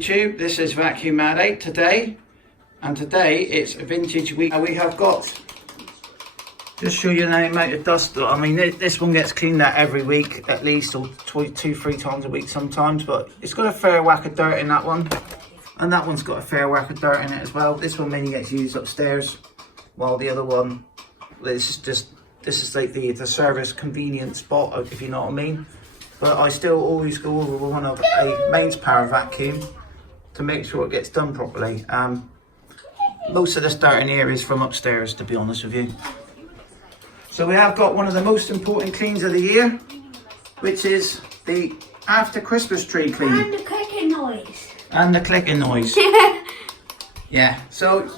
YouTube. This is Vacuum Mad 8 today, and today it's vintage week. We have got, just show you the amount of dust. I mean, this one gets cleaned out every week at least, or 2-3 times a week sometimes, but it's got a fair whack of dirt in that one, and that one's got a fair whack of dirt in it as well. This one mainly gets used upstairs, while the other one, this is like the service convenience spot, if you know what I mean. But I still always go over one of a mains power vacuum to make sure it gets done properly. Most of this dirt in here is from upstairs, to be honest with you. So we have got one of the most important cleans of the year, which is the after Christmas tree clean. And the clicking noise. And the clicking noise. Yeah, so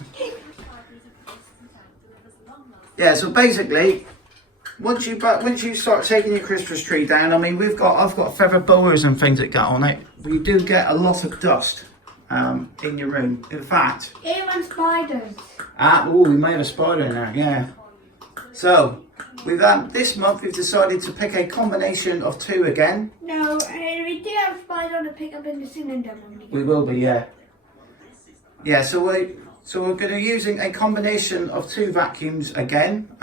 basically, once you start taking your Christmas tree down, I mean, I've got feather boas and things that get on it. We do get a lot of dust in your room. In fact, Even spiders. We may have a spider in there. Yeah. So we've this month we've decided to pick a combination of two again. No, we do have a spider on the pickup in the cylinder. We will be, yeah. Yeah. So we're going to be using a combination of two vacuums again.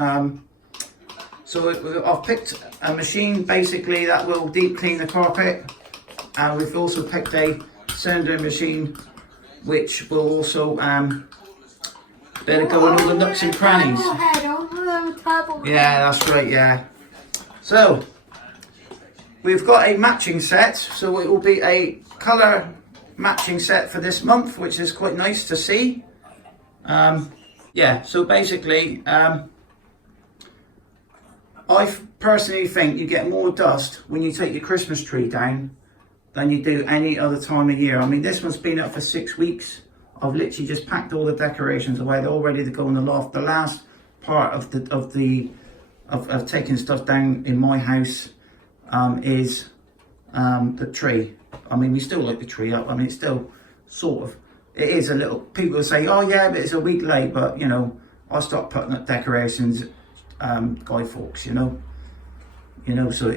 So I've picked a machine basically that will deep clean the carpet, and we've also picked a cylinder machine which will also better go in all the nooks and crannies. Yeah, that's right, yeah. So we've got a matching set, so it will be a colour matching set for this month, which is quite nice to see. Yeah, so basically I personally think you get more dust when you take your Christmas tree down than you do any other time of year. I mean, this one's been up for 6 weeks. I've literally just packed all the decorations away. They're all ready to go in the loft. The last part of taking stuff down in my house is the tree. I mean, we still like the tree up. I mean, it's still sort of, it is a little, people say, oh yeah, but it's a week late. But, you know, I start putting up decorations Guy Fawkes, you know, so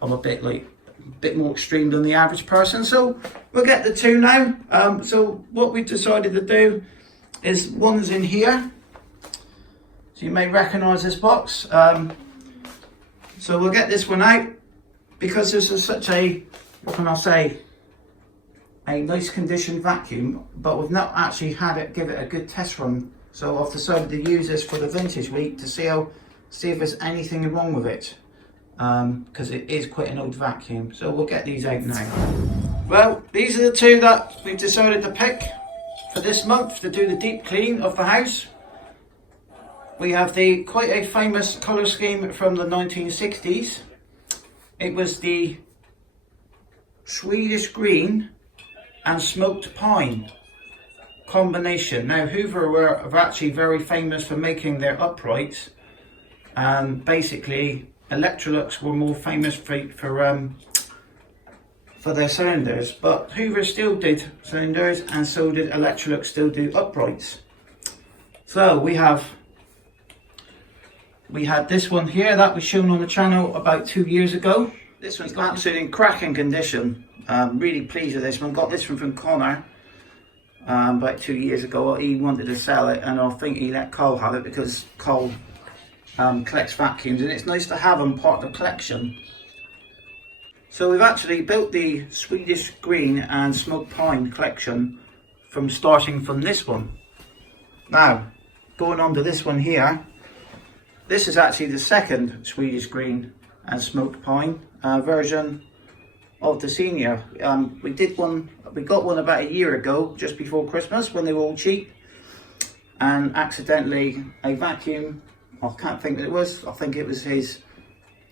I'm a bit more extreme than the average person. So we'll get the two now. So what we decided to do is one's in here, so you may recognise this box. So we'll get this one out because this is such a, what can I say, a nice conditioned vacuum, but we've not actually give it a good test run. So I've decided to use this for the vintage week to see if there's anything wrong with it, because it is quite an old vacuum. So we'll get these out now. Well, these are the two that we've decided to pick for this month to do the deep clean of the house. We have quite a famous colour scheme from the 1960s. It was the Swedish green and smoked pine combination. Now, Hoover were actually very famous for making their uprights, and basically Electrolux were more famous for their cylinders, but Hoover still did cylinders, and so did Electrolux still do uprights. So we had this one here that was shown on the channel about 2 years ago. This one's absolutely in cracking condition. Really pleased with this one. Got this one from Connor about 2 years ago. He wanted to sell it, and I think he let Cole have it because Cole collects vacuums, and it's nice to have them part of the collection. So we've actually built the Swedish green and smoked pine collection starting from this one. Now, going on to this one here, this is actually the second Swedish green and smoked pine version of the senior. We got one about a year ago, just before Christmas, when they were all cheap, and accidentally a vacuum, I can't think what it was, I think it was his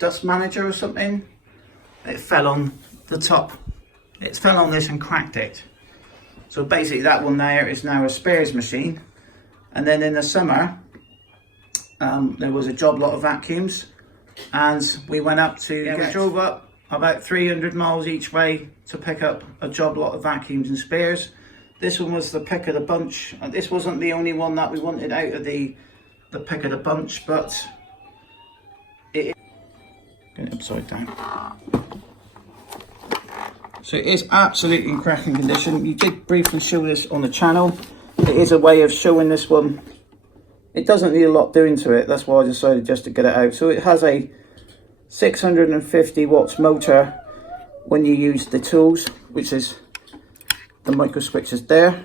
dust manager or something, it fell on the top. It fell on this and cracked it. So basically that one there is now a spares machine. And then in the summer, there was a job lot of vacuums, and we went up to, we drove up about 300 miles each way to pick up a job lot of vacuums and spares. This one was the pick of the bunch. This wasn't the only one that we wanted out of the pick of the bunch, but it is. Get it upside down. So it is absolutely in cracking condition. You did briefly show this on the channel. It is a way of showing this one. It doesn't need a lot doing to it. That's why I decided just to get it out. So it has a 650 watts motor when you use the tools, which is the micro switches there.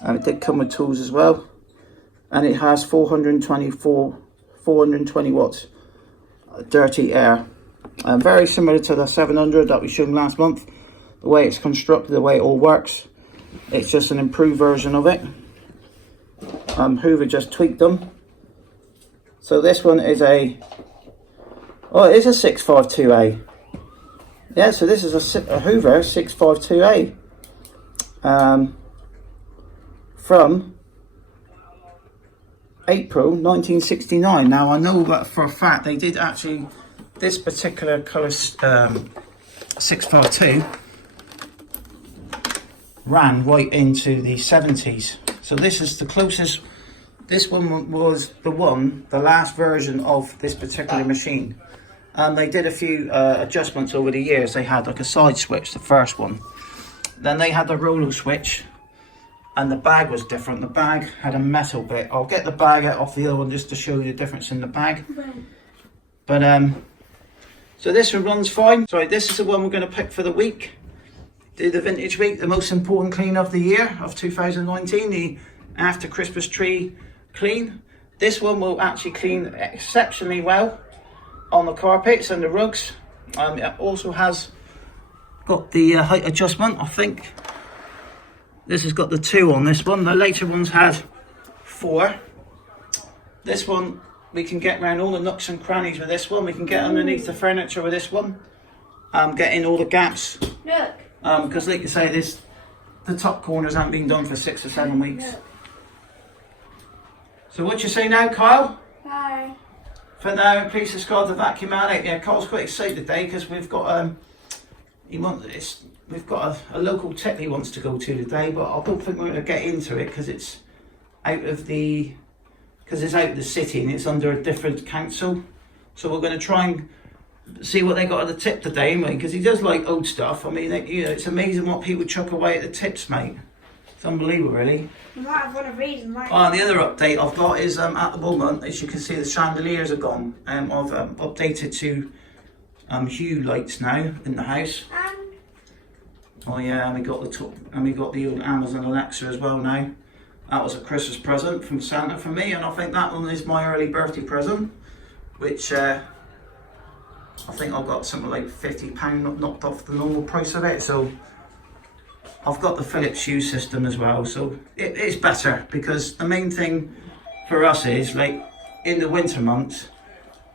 And it did come with tools as well. And it has 420 watts dirty air. Very similar to the 700 that we showed last month. The way it's constructed, the way it all works. It's just an improved version of it. Hoover just tweaked them. So this one is a, oh, it is a 652A. Yeah, so this is a Hoover 652A. From April 1969. Now I know that for a fact they did actually, this particular colour 652 ran right into the 70s. So this is the closest, this one was the last version of this particular machine. They did a few adjustments over the years. They had like a side switch, the first one. Then they had the roller switch, and the bag was different. The bag had a metal bit. I'll get the bag out off the other one just to show you the difference in the bag. But so this one runs fine. Sorry, this is the one we're going to pick for the week. Do the vintage week, the most important clean of the year of 2019, the after Christmas tree clean. This one will actually clean exceptionally well on the carpets and the rugs. It also has got the height adjustment, I think. This has got the 2 on this one. The later ones had 4. This one, we can get around all the nooks and crannies with this one. We can get underneath the furniture with this one. Get in all the gaps. Look. Because like you say, the top corners haven't been done for 6 or 7 weeks. Look. So what you say now, Kyle? Bye. For now, please subscribe to Vacuum Addict. Yeah, Kyle's quite excited today because we've got we've got a local tip he wants to go to today, but I don't think we're going to get into it because it's out of the city and it's under a different council. So we're going to try and see what they got at the tip today, mate, because he does like old stuff. I mean, it's amazing what people chuck away at the tips, mate. It's unbelievable, really. You might have one of these. The other update I've got is at the moment, as you can see, the chandeliers are gone. I've updated to hue lights now in the house. Oh yeah, and we got the old Amazon Alexa as well now. That was a Christmas present from Santa for me, and I think that one is my early birthday present, which I think I've got something like £50 knocked off the normal price of it. So I've got the Philips Hue system as well, so it's better, because the main thing for us is, like, in the winter months,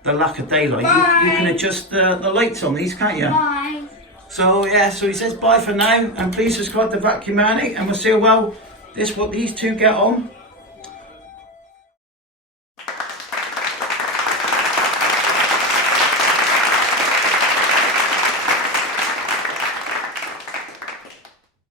the lack of daylight. You can adjust the lights on these, can't you? Bye. So yeah, so he says bye for now, and please subscribe to Vacuum Addict, and we'll see how well these two get on.